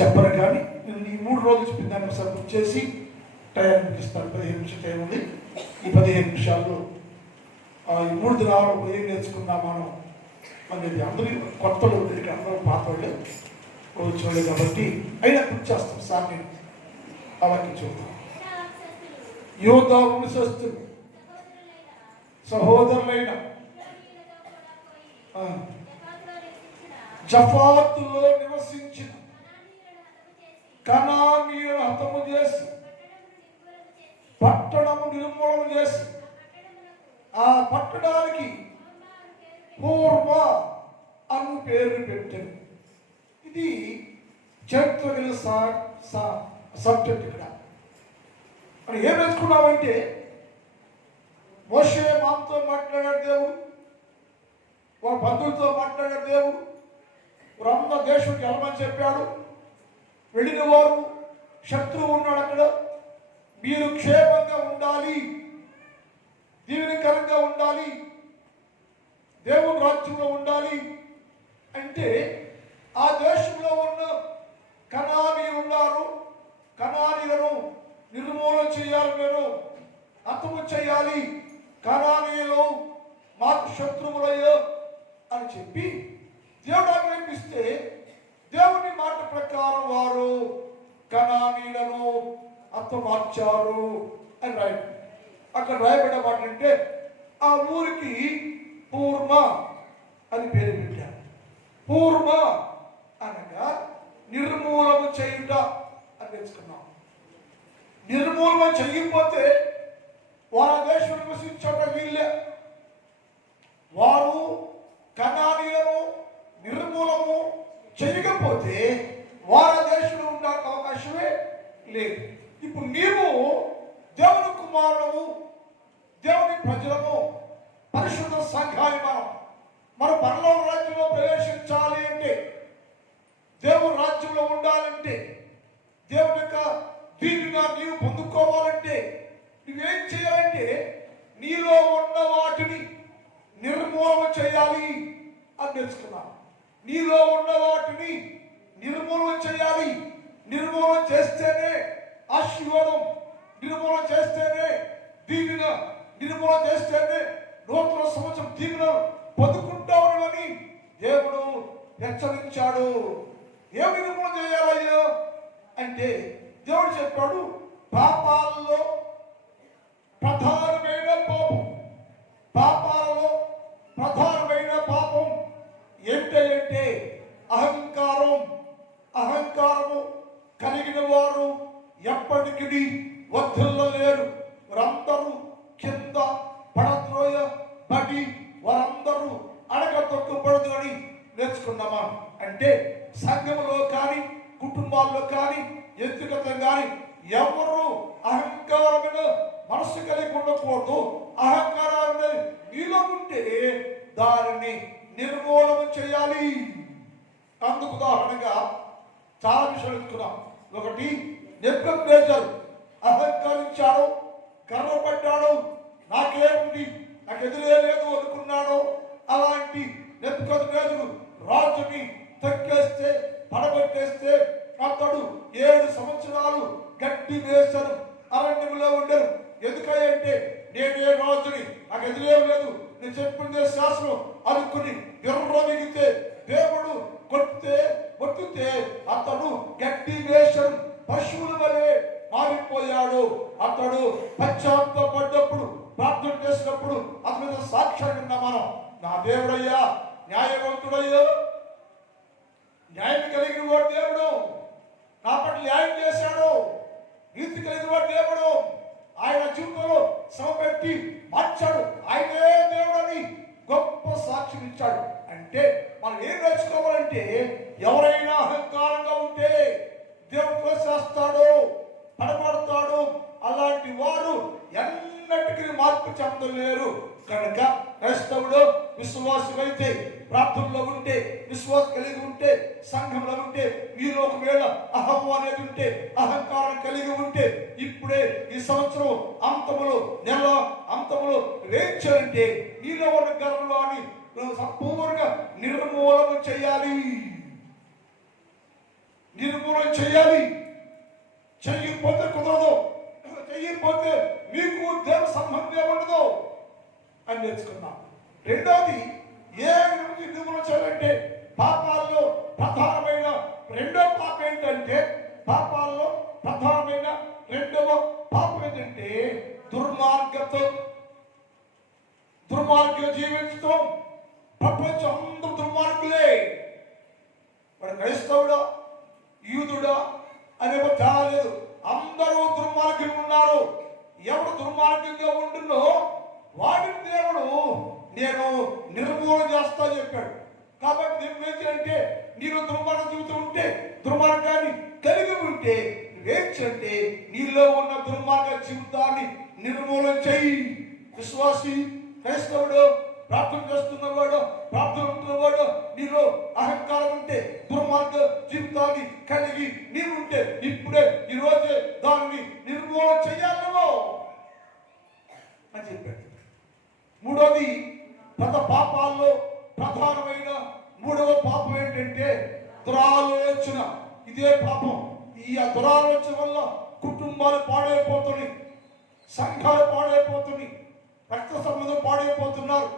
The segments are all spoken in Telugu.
చెప్పరు కానీ నేను ఈ మూడు రోజులు చెప్పిన దాన్ని ఒకసారి చేసి టైం ఇస్తాను. పదిహేను నిమిషాలు టైం ఉంది. ఈ పదిహేను నిమిషాల్లో ఈ మూడు దినాలు ఏం నేర్చుకుందాం మనం అనేది అందరూ కొత్తలు ఇక్కడ అందరూ పాత వాళ్ళు కూర్చోలేదు కాబట్టి అయినా గుర్తు చేస్తాం. సార్ నేను అలాగే చూద్దాం యోధ వంశస్థులు సహోదరులైన ఆ, జఫాతులో నివసించిన కణానీయులను హతము చేసి పట్టణము నిర్మూలన చేసి ఆ పట్టణానికి పూర్వ అను పేరు పెట్టారు. ఇది చరిత్ర సబ్జెక్ట్ ఇక్కడ. మరి ఏం నేర్చుకున్నామంటే మోషే మామతో మాట్లాడాడు దేవుడు వాళ్ళ బంధువులతో మాట్లాడాడు దేవుడు బ్రహ్మ దేశుడికి వెళ్ళమని చెప్పాడు. వెళ్ళిన వారు శత్రువు ఉన్నాడు అక్కడ. మీరు క్షేమంగా ఉండాలి. దీవెనకరంగా ఉండాలి. దేవుని రాజ్యంలో ఉండాలి. అంటే ఆ దేశంలో ఉన్న కణానీ ఉన్నారు. కణానీలను నిర్మూలన చేయాలి నేను అతము చేయాలి. కణానీయులు మాకు శత్రువులయ్యో అని చెప్పి దేవుడు ఆజ్ఞాపిస్తే దేవుని మాట ప్రకారం వారు కణానీలను అత్తమార్చారు అని రాయ అక్కడ రాయబడిన మాట అంటే ఆ ఊరికి పూర్మ అని పేరు పెట్టారు పూర్మ అనగా నిర్మూలము చేయుట అని తెలుసుకున్నాం. నిర్మూలన చేయకపోతే ఆ దేశం నివసించట వీళ్ళే. వారు కణానీయులను నిర్మూలము చేయకపోతే వారి దేశంలో ఉండడానికి అవకాశమే లేదు. ఇప్పుడు నీవు దేవుని కుమారుడు దేవుని ప్రజలము పరిశుద్ధ సంఘాన్ని మనం మన పరలోక రాజ్యంలో ప్రవేశించాలి అంటే దేవుని రాజ్యంలో ఉండాలంటే దేవుని యొక్క దీనిగా నీవు పొందుకోవాలంటే నువ్వేం చేయాలంటే నీలో ఉన్న వాటిని నిర్మూలన చేయాలి అని తెలుసుకున్నాను నీలో ఉన్న వాటిని నిర్మూలన చేయాలి. నిర్మూలన చేస్తేనే ఆశీర్వాదం నిర్మూలన చేస్తేనే దీవెన నిర్మూలన చేస్తేనే నూతన సంవత్సరం దీవెన పొందుకుంటావు దేవుడు హెచ్చరించాడు. ఏమి నిర్మూలన చేయాలయ్యా అంటే దేవుడు చెప్పాడు పాపాల్లో ప్రధానమైన పాపం. పాప ఏంటంటే అహంకారం అహంకారము కలిగిన వారు ఎప్పటికీ వద్దలేరు వారందరూ కింద పడద్రోయ బడి వారందరూ అడగ తొక్కుపడదు అని నేర్చుకున్నామా అంటే సంఘంలో కానీ కుటుంబాల్లో కానీ వ్యక్తిగతం కానీ ఎవరు అహంకారమైన మనసు కలిగి ఉండకూడదు. అహంకారాన్ని నీలో ఉంటే దానిని ఉదాహరణగా చాలా విషయాలు ఎత్తుకున్నాం ఒకటి నెప్పులేజర్ అహంకరించాడు గర్వపడ్డాడు నాకేముంది నాకు ఎదురే లేదు అనుకున్నాడు అలాంటి నెప్పులేజరు రాజుని తగ్గేస్తే పడబెట్టేస్తే అతడు ఏడు సంవత్సరాలు గట్టి వేశారు అరణ్యంలో ఉండరు. ఎందుకంటే నేనే రాజుని నాకు ఎదురేం లేదు నేను చెప్పిందే శాస్త్రం అనుకుని విర్రమిగితే దేవుడు కొట్టితే కొట్టితే అతడు గట్టి వేషం పశువుల వలె మారిపోయాడు. అతడు పశ్చాత్తపడ్డప్పుడు ప్రార్థన చేసినప్పుడు అతని మీద సాక్ష్యం విన్నా మనం నా దేవుడయ్యా న్యాయవంతుడయ్యో న్యాయం కలిగిన వాడు దేవుడు నా పట్ల న్యాయం చేశాడు నీతి కలిగిన వాడు దేవుడు. ఆయన జీవితంలో శ్రమ పెట్టి మార్చాడు. ఆయనే దేవుడు అని గొప్ప సాక్ష్యం ఇచ్చాడు. అంటే మనం ఏం నేర్చుకోవాలంటే ఎవరైనా అహంకారంగా ఉంటే దేవుడు చేస్తాడు పడబడతాడు అలాంటి వారు ఎన్నటికీ మార్పు చెందలేరు. కనుక క్రైస్తవుడు విశ్వాసమైతే ప్రార్థనలో ఉంటే విశ్వాసం కలిగి ఉంటే సంఘంలో ఉంటే మీలో ఒకవేళ అహం అనేది ఉంటే అహంకారం కలిగి ఉంటే ఇప్పుడే ఈ సంవత్సరం అంతములో నెల అంతములో వేయించాలంటే మీలో ఉన్న గర్వాన్ని సంపూర్ణంగా నిర్మూలన చేయాలి. నిర్మూలన నిర్మూలన చేయాలి చెయ్యకపోతే కుదరదు. చెయ్యకపోతే మీకు దేవ సంబంధం ఉండదు అని నేర్చుకున్నాం రెండోది ఏ నిర్మూలన చేయాలంటే పాపాల్లో ప్రధానమైన రెండో పాపం ఏంటంటే పాపాల్లో ప్రధానమైన రెండవ పాపం ఏంటంటే దుర్మార్గతో దుర్మార్గం జీవించడం ప్రపంచం అందరూ దుర్మార్గులే. వాడు క్రైస్తవుడా యూదుడా అనే తేడా లేదు. అందరూ దుర్మార్గంగా ఉన్నారు. ఎవడు దుర్మార్గంగా ఉంటున్నో వాటిని దేవుడు నేను నిర్మూలన చేస్తా చెప్పాడు. కాబట్టి నేను ఏం చేయాలంటే నీలో దుర్మార్గ జీవితం ఉంటే దుర్మార్గాన్ని కలిగి ఉంటే నువ్వేం నీలో ఉన్న దుర్మార్గ జీవితాన్ని నిర్మూలన చెయ్యి విశ్వాసి క్రైస్తవుడు ప్రార్థన చేస్తున్నవాడు ప్రార్థన ఉంటున్నవాడు నీలో అహంకారం ఉంటే దుర్మార్గ జీవితాన్ని కలిగి నీవుంటే ఇప్పుడే ఈ రోజే దానిని నిర్మూలన చెయ్యాలను అని చెప్పాడు మూడోది గత పాపాల్లో ప్రధానమైన మూడవ పాపం ఏంటంటే దురాలోచన. ఇదే పాపం. ఈ దురాలోచన వల్ల కుటుంబాలు పాడైపోతున్నాయి. సంఘాలు పాడైపోతున్నాయి. రక్త సంబంధం పాడైపోతున్నారు.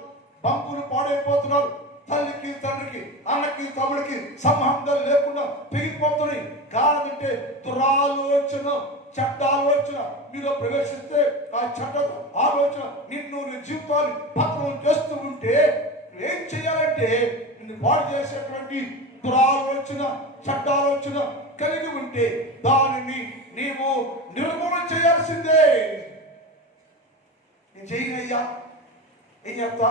బంకులు పాడైపోతున్నారు. తల్లికి తండ్రికి అన్నకి తమ్ముడికి సంబంధం లేకుండా పెరిగిపోతున్నాయి. కారణం అంటే దురాలోచన. చెడ్డ ఆలోచన మీలో ప్రవేశిస్తే ఆ చెడ్డ ఆలోచన నిన్ను నీ జీవితాన్ని పత్రం చేస్తూ ఉంటే ఏం చేయాలంటే నిన్ను పాడు చేసేటువంటి దురాలోచన చెడ్డ ఆలోచన కలిగి ఉంటే దానిని నీవు నిర్మూలన చేయాల్సిందే. నేను చేయనయ్యా ఏం చెప్తా?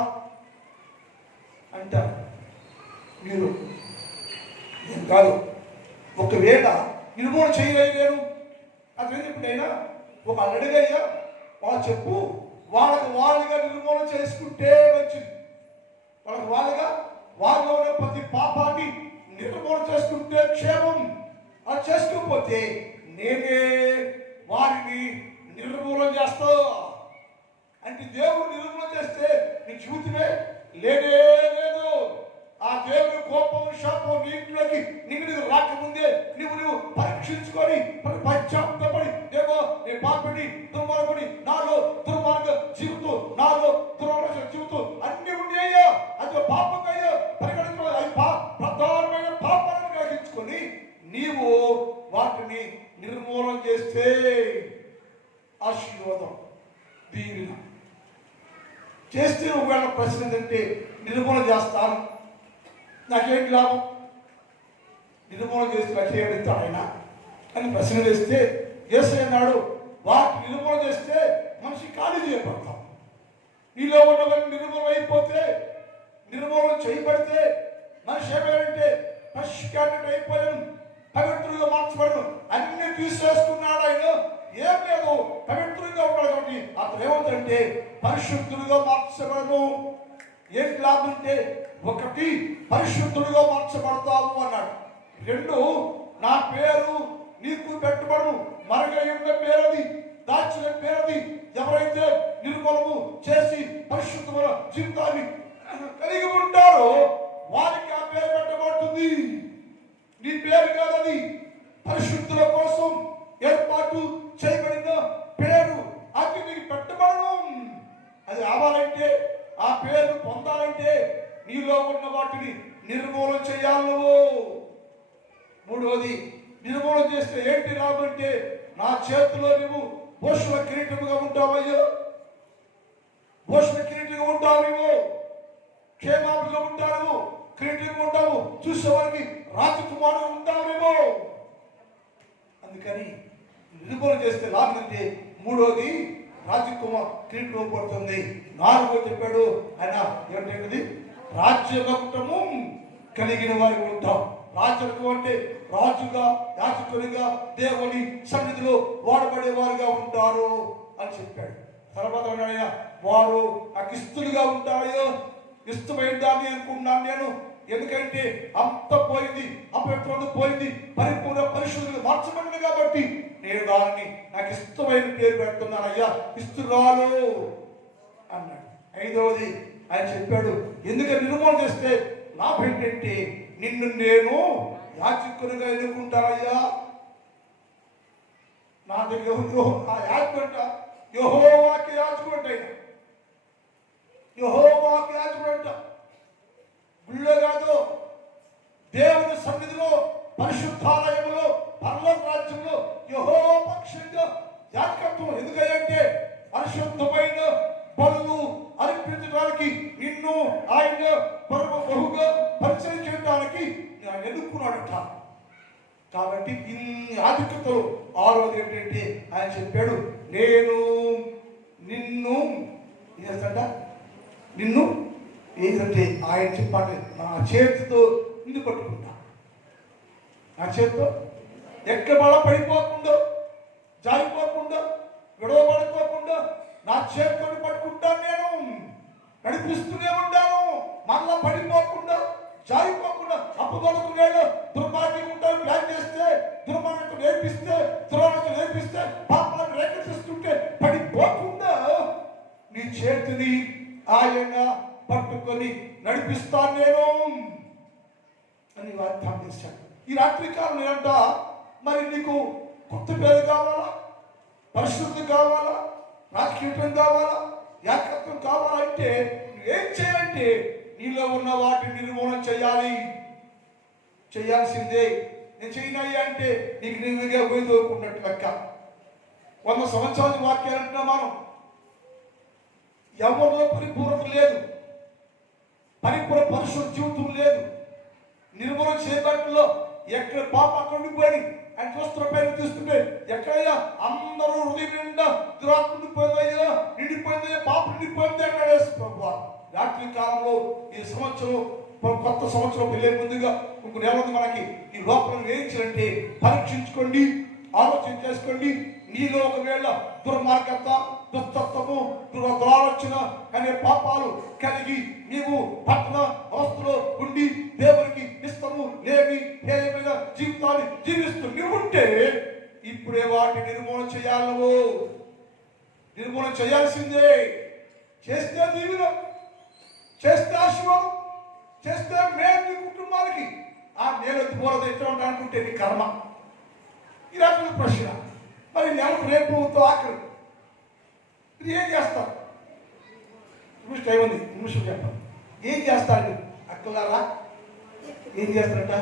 అంటారు. మీరు ఏం కాదు. ఒకవేళ నిర్మూలన చేయలేను అది ఇప్పుడైనా ఒక అన్నడిగయ్యా వాళ్ళు చెప్పు వాళ్ళకి వాళ్ళుగా నిర్మూలన చేసుకుంటే వచ్చింది వాళ్ళకి వాళ్ళుగా వాళ్ళలో ఉన్న ప్రతి పాపాన్ని నిర్మూలన చేసుకుంటే క్షేమం. అది చేసుకోకపోతే నేనే వారిని నిర్మూలన చేస్తా. అంటే దేవుడు నిర్మూలన చేస్తే నీ జీవితమే లేనే చేయబడతాం నీలో ఉన్నవన్నీ నిర్మూలం అయిపోతే నిర్మూలన చేయబడితే మనిషి ఏమైంటే పరిష్కారం అయిపోయాను పవిత్రులుగా మార్చబడను అన్ని తీసేసుకున్నాడు ఆయన. ఏం లేదు పవిత్రులుగా ఉన్నాడు కాబట్టి అతను ఏమవుతుందంటే పరిశుద్ధులుగా మార్చబడను. ఏంటి లాభం అంటే ఒకటి పరిశుద్ధులుగా మార్చబడతావు అన్నాడు. రెండు నా పేరు నీకు పెట్టుబడు మరగ పేరు అది. దాచిన పేరది ఎవరైతే నిర్మూలము చేసి పరిశుద్ధమైన జీవితాన్ని కలిగి ఉంటారో వారికి ఆ పేరు పెట్టబడుతుంది. నీ పేరు కాదని పరిశుద్ధుల కోసం ఏర్పాటు చేయబడిన పేరు అది నీకు పెట్టబడను అది రావాలంటే ఆ పేరు పొందాలంటే నీలో ఉన్న వాటిని నిర్మూలన చేయాలి నువ్వు మూడవది నిర్మూలన చేస్తే ఏంటి రాబంటే నా చేతిలో నువ్వు భూషణ కిరీటముగా ఉంటావయ్యో భూషణ కిరీటంగా ఉంటావు నువ్వు క్షేమాభిగా ఉంటావు కిరీటంగా ఉంటావు చూసేవారికి రాజకుమారుడు ఉంటావు నువ్వు అందుకని నిర్మూలన చేస్తే లాభం అంటే మూడోది రాజకుమార్ కిరీటం పడుతుంది నాలుగో చెప్పాడు ఆయన ఏమిటంటే రాజ్యభక్తము కలిగిన వారికి ఉంటాం. రాజత్వం అంటే రాజుగా యాచకునిగా దేవుని సన్నిధిలో వాడబడేవారుగా ఉంటారు అని చెప్పాడు. తర్వాత ఆయన, వారు నాకు ఇస్తులుగా ఉంటాయో ఇష్టమైన దాన్ని అనుకున్నాను నేను. ఎందుకంటే అంత పోయింది అపవిత్రం పోయింది పరిపూర్ణ పరిశుద్ధులు మార్చబడింది కాబట్టి నేను దాన్ని నాకు ఇష్టమైన పేరు పెడుతున్నాను అయ్యా ఇస్తురాలు అన్నాడు. ఐదవది ఆయన చెప్పాడు ఎందుకు నిర్మూలన చేస్తే లాభం ఏంటంటే నిన్ను నేను యాచకునిగా ఎన్నుకుంటానయ్యా. నా దగ్గర నా ఆ యాచకుడంట యహోవాకి యాచకుడంట యహోవాకి యాచకుడంట గుళ్ళో కాదు దేవుని సన్నిధిలో పరిశుద్ధాలయంలో పరలోక రాజ్యంలో యహో పక్షంగా యాచకత్వం ఎందుకంటే పరిశుద్ధమైన బరువు అర్పించడానికి నిన్ను ఆయన పరమ బహుగా పరిచయం చేయడానికి ఆయన ఎన్నుకున్నాడట. కాబట్టి ఇన్ని ఆధిక్యతలు ఆరోజు ఏంటంటే ఆయన చెప్పాడు నేను నిన్ను ఏం చేస్తాడ నిన్ను ఏంటంటే ఆయన చెప్పాలి నా చేతితో నిన్ను పట్టుకుంటా. నా చేతితో ఎక్కడ బల పడిపోకుండా చేశాడు ఈ నేనంట మరి నీకు కొత్త పేరు కావాలా? పరిశుద్ధి కావాలా? రాజకీయం కావాలా? యాకత్వం కావాలా అంటే నువ్వేం చేయాలంటే నీలో ఉన్న వాటిని నిర్మూలన చేయాలి. చేయాల్సిందే. నేను చేయనయ్యా అంటే నీకు నీవుగా పోయిదోకున్నట్టు లెక్క. వంద సంవత్సరాల వాక్యాలు అంటున్నా మనం. ఎవరిలో పరిపూర్ణత లేదు. పరిపూర్ణ పరిశుద్ధ జీవితం లేదు. నిర్మూలన చేయబట్టలో ఎక్కడ పాప అక్కడ ఉండిపోయి ఆయన చూస్తున్న పేరు తీసుకుంటే ఎక్కడయ్యా? అందరూ హృదయం నిండా దురాత్మ నిండిపోయిందయ్యా నిండిపోయిందయ్యా పాప నిండిపోయింది ఎక్కడ యేసు రాత్రి కాలంలో ఈ సంవత్సరం కొత్త సంవత్సరం వెళ్ళే ముందుగా ఇంకొక నెల మనకి. ఈ లోపల వేయించాలంటే పరీక్షించుకోండి ఆలోచన చేసుకోండి నీలో ఒకవేళ దుర్మార్గత దుస్తత్వము దురాలోచన అనే పాపాలు కలిగి నీవు పట్టణ అవస్థలో ఉండి దేవునికి ఇష్టము లేని హేయమైన జీవితాన్ని జీవిస్తూ ఉంటే ఇప్పుడే వాటిని నిర్మూలన చేయాలి నువ్వు నిర్మూలన చేయాల్సిందే. చేస్తే దీవెన చేస్తే ఆశీర్వాదం చేస్తే మేము నీ కుటుంబానికి. ఆ నేను ఎత్తిపోలేదు అనుకుంటే నీ కర్మ. ఈ రకమైన ప్రశ్న. మరి నెల రేపు ఆఖరు. ఇది ఏం చేస్తారు? నిమిషం టైం ఉంది నిమిషం చెప్పాలి ఏం చేస్తాడు అక్కలారా? ఏం చేస్తారట?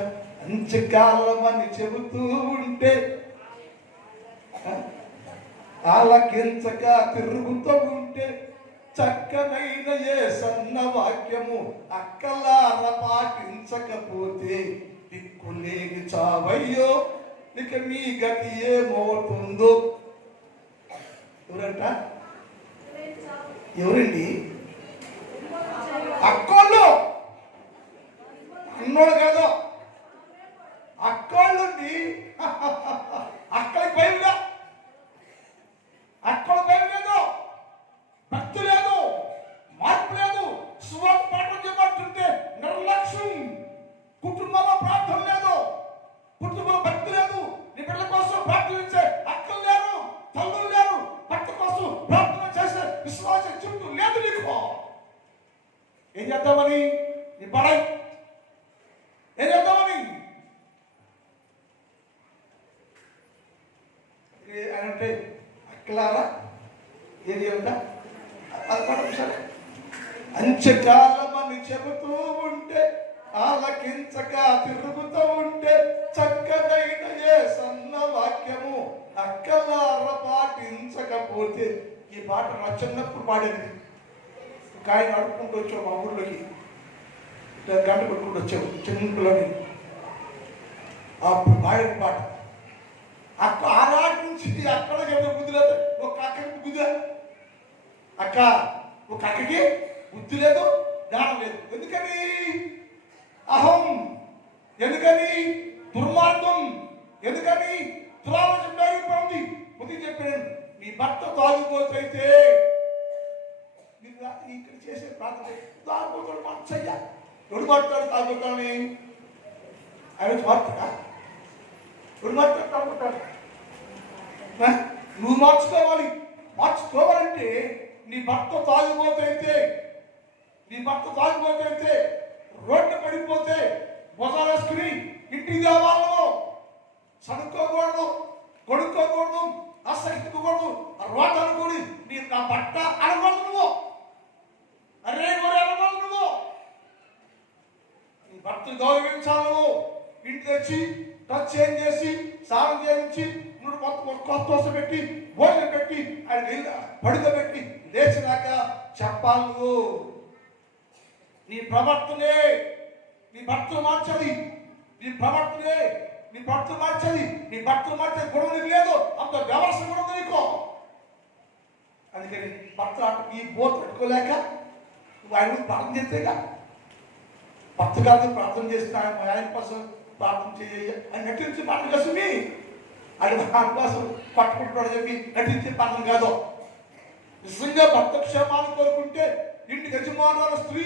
అంచకాలం అని చెబుతూ ఉంటే ఆలకించక తిరుగుతూ ఉంటే చక్కనైన ఏ సన్న వాక్యము అక్కలార పాటించకపోతే దిక్కులేని చావయ్యో. ఇక మీ గతి ఏమవుతుందో ఎవరంట? ఎవరండి? అక్కోళ్ళు. అన్నోడు కాదు. అక్కోళ్ళుండి అక్కడికి భయంగా అక్కడ భయం లేదు. భక్తి లేదు. మార్పు లేదు. సువార్త వచ్చావు ఇట్లా గంట కొట్టుకుంటూ వచ్చాము చిన్నపిల్లని ఆ పాడిన పాట. అక్క ఆనాటి నుంచి అక్కడ ఎవరు బుద్ధి లేదు. ఒక అక్కకి బుద్ధి అక్క ఒక అక్కకి బుద్ధి లేదు జ్ఞానం లేదు. ఎందుకని? అహం ఎందుకని? దుర్మార్గం ఎందుకని? దురాలోచన పెరిగిపోయింది ముందు చెప్పాను మీ భర్త తాగిపోతే మీరు ఇక్కడ చేసే ప్రార్థన తాగుబోతాడు మంచయ్య ఎవడు పడతాడు తాగుబోతాడని ఆయన వచ్చి మారుతాడా ఎవడు మారుతాడు నువ్వు మార్చుకోవాలి. మార్చుకోవాలంటే నీ భర్త తాగిపోతే నీ భర్త తాగిపోతే రోడ్డు పడిపోతే మొదలేసుకుని ఇంటికి తేవాలి చదువుకోకూడదు కొడుకోకూడదు అసహించుకోకూడదు రోడ్డు అనుకుని నీ నా బట్ట అనకూడదు నువ్వు. అరే గోరే నువ్వు? నీ భర్తను గౌరవించాలి నువ్వు ఇంటి తెచ్చి టచ్ చేంజ్ చేసి స్నానం చేయించి నువ్వు కొత్త కొత్త దోశ పెట్టి భోజనం పెట్టి ఆయన నీళ్ళ పడుకోబెట్టి లేచినాక చెప్పాలి నువ్వు. నీ ప్రవర్తనే నీ భర్త మార్చది. నీ ప్రవర్తనే నీ భర్త మార్చది. నీ భర్త మార్చేది గొడవ నీకు లేదు. అంత వ్యవస్థ కూడా ఉంది నీకు. అందుకని భర్త ఈ బోత్ పెట్టుకోలేక ఆయన ప్రార్థన చేస్తేగా. భర్త కాదు ప్రార్థన చేసిన ఆయన కోసం ప్రార్థన చేయ అని నటించి ప్రార్థన చేస్తుంది అది ఆయన కోసం పట్టుకుంటున్నాడు చెప్పి నటించే ప్రార్థన కాదు. నిజంగా భర్త క్షేమాన్ని కోరుకుంటే ఇంటికి యజమానుల స్త్రీ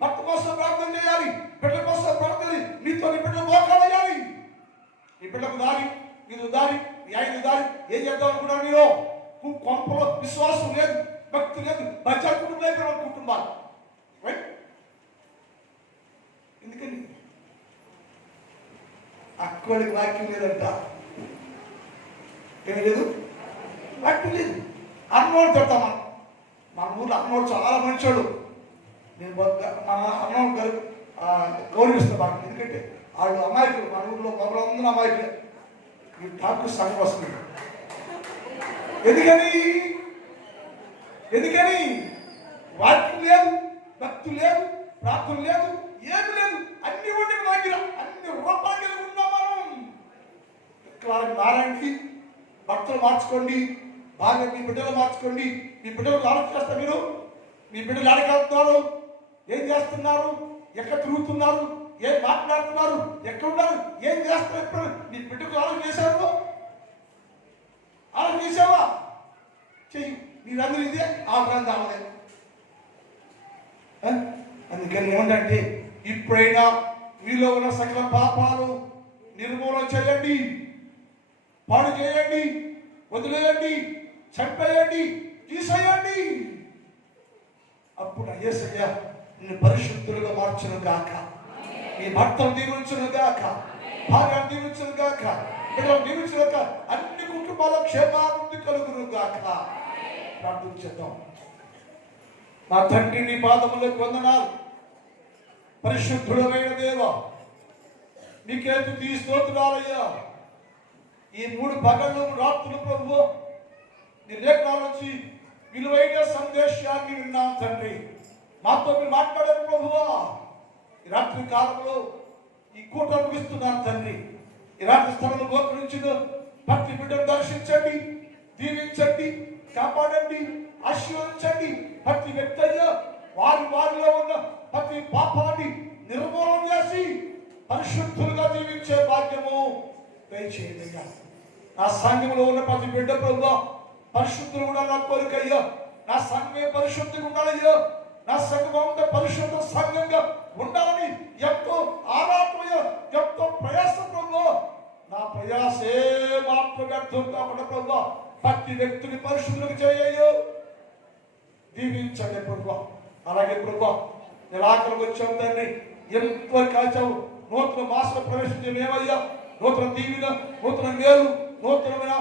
భర్త కోసం ప్రార్థన చేయాలి బిడ్డల కోసం ప్రార్థన నీతో నీ బిడ్డలు మోకాడేయాలి నీ బిడ్డకు దారి నీకు దారి నీ ఆయన దారి ఏం చేద్దాం అనుకున్నావు నీవు? కు- కొంపలో విశ్వాసం లేదు భక్తి లేదు బచ్చా కుటుంబం కుటుంబాలు. రైట్ ఎందుకని? అక్కడికి వాక్యం లేదంట. ఏమీ లేదు వాక్యం లేదు. అన్నోడు తిడతాం మనం మన ఊర్లో అన్నోడు చాలా మంచోడు నేను మన అన్నోడు గారు గౌరవిస్తాను ఎందుకంటే వాళ్ళు అమాయకులు. మన ఊర్లో మమ్మల్ని అమాయకులే. ఈ డాక్టర్ సంఘం వస్తుంది. ఎందుకని? ఎందుకని? వాక్యం లేదు. భక్తి లేదు ప్రార్థన లేదు ఏమి లేదు. అన్ని ఉండి దగ్గర అన్ని రూపాయలు ఉన్నాం మనం. వాళ్ళకి మారండి భక్తులు మార్చుకోండి బాగా మీ బిడ్డలు మార్చుకోండి. మీ బిడ్డలు ఆలోచన చేస్తారు మీరు మీ బిడ్డలు ఆడగలుగుతున్నారు ఏం చేస్తున్నారు? ఎక్కడ తిరుగుతున్నారు? ఏం మాట్లాడుతున్నారు? ఎక్కడ ఉన్నారు? ఏం చేస్తున్నారు? ఎప్పుడు? నీ బిడ్డకు ఆలోచన చేశారు ఆలోచన చేసావా చెయ్యి. మీరందరూ ఇదే ఆ ప్రాంతం అవ్వలేదు అందుకని ఏమంటే ఇప్పుడైనా మీలో ఉన్న సకల పాపాలు నిర్మూలన చేయండి. పాడు చేయండి. వదిలేయండి. చంపేయండి. తీసేయండి. అప్పుడు యేసయ్య నిన్ను పరిశుద్ధులుగా మార్చును గాక. నీ భర్తను దీవించును గాక. భార్యను దీవించును గాక. బిడ్డలు దీవించును గాక. అన్ని కుటుంబాల క్షేమాభివృద్ధి కలుగును గాక. ప్రార్థించేద్దాం నా తండ్రి నీ పాదములకు వందనాలు. పరిశుద్ధుడమైన దేవ నీకేతు తీ ఈ మూడు పగళ్ళు రాత్రులు ప్రభు నీ లేఖనాల నుంచి విలువైన సందేశాన్ని విన్నాం తండ్రి. మాతో మీరు మాట్లాడారు ప్రభువా. ఈ రాత్రి కాలంలో ఈ కూట ముగిస్తున్నాను తండ్రి. ఈ రాత్రి స్థలంలో గోకరించిన ప్రతి బిడ్డను దర్శించండి దీవించండి కాపాడండి. ఆశీర్వదించండి ప్రతి వ్యక్తి వారి వారిలో ఉన్న ప్రతి పాపాన్ని నిర్మూలన చేసి పరిశుద్ధులుగా జీవించే భాగ్యము దయచేయదయ్యా నా సంఘంలో ఉన్న ప్రతి బిడ్డ ప్రభు పరిశుద్ధులు కూడా నా కోరిక అయ్యా నా సంఘమే పరిశుద్ధిగా ఉండాలయ్యా. నా సంఘం పరిశుద్ధ సంఘంగా ఉండాలని ఎంతో ఆరాటమయ్యా ఎంతో ప్రయాసం ప్రభు నా ప్రయాసే మాత్రం వ్యర్థం కాకుండా ప్రభు ప్రతి వ్యక్తిని పరిశుద్ధులకు చేయయ్యో. దీవించండి ప్రభు అలాగే ప్రభు నిరాకరకు వచ్చాం తండ్రి. ఎంతవరకు కాచావు? నూతన మాసంలో ప్రవేశించిన మేమయ్యా నూతన దీవిన నూతన మేలు నూతనమైన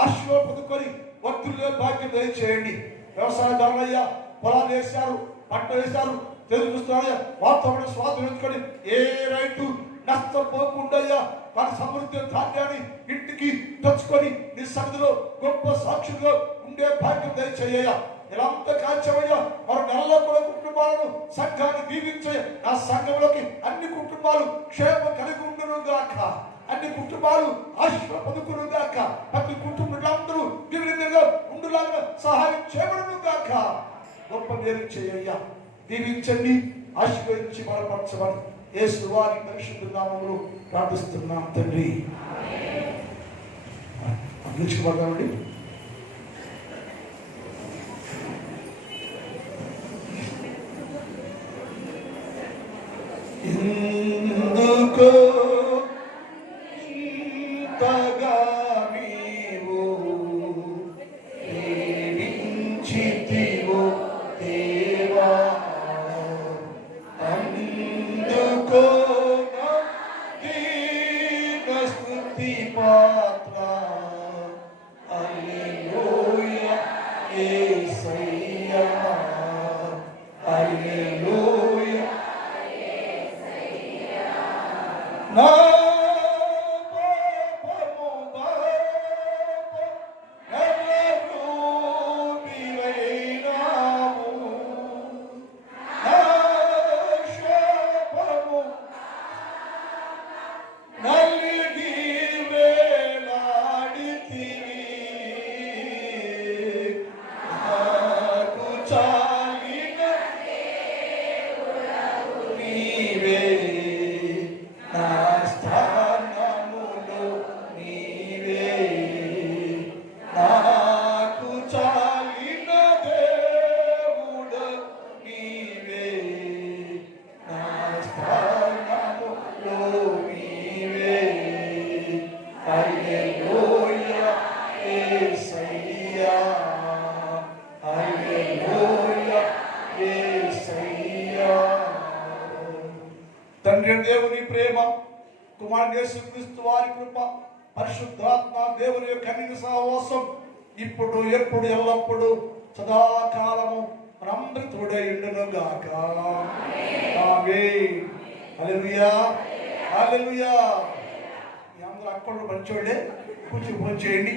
ఆశలో పొందుకొని భక్తులుగా భాగ్యం దయచేయండి. వ్యవసాయదారులయ్యా పొలాలు వేశారు పంట వేశారు తెలుగుస్తున్నాయా చూస్తున్నారయ్యా. వాతావరణ స్వాధీనించుకొని ఏ రైతు నష్టపోకుండా తన సమృద్ధి ధాన్యాన్ని ఇంటికి తెచ్చుకొని నీ సన్నిధిలో గొప్ప సాక్షులుగా ఉండే భాగ్యం దయచేయ్యా ఇలా అంత కాల్చవయ్యా మరో నెలలో కూడా కుటుంబాలను సంఘాన్ని దీవించే నా సంఘంలోకి అన్ని కుటుంబాలు క్షేమం కలిగి ఉండును గాక. అన్ని కుటుంబాలు ఆశీర్వ పొందుకును గాక. ప్రతి కుటుంబాలందరూ దీవిగా ఉండులాగా సహాయం చేయబడును గాక. గొప్ప మేలు చేయ్యా దీవించండి ఆశీర్వదించి బలపరచమని యేసు వారి పరిశుద్ధ నామములు ప్రార్థిస్తున్నాం తండ్రి. అందించుకోబడతామండి ఎందుకో ఎప్పుడు ఎల్లప్పుడు సదాకాలము మనందరితోడయుండును గాక ఆమేన్. హల్లెలూయా. అందరూ అక్కడ మంచోడే కొంచెం చేయండి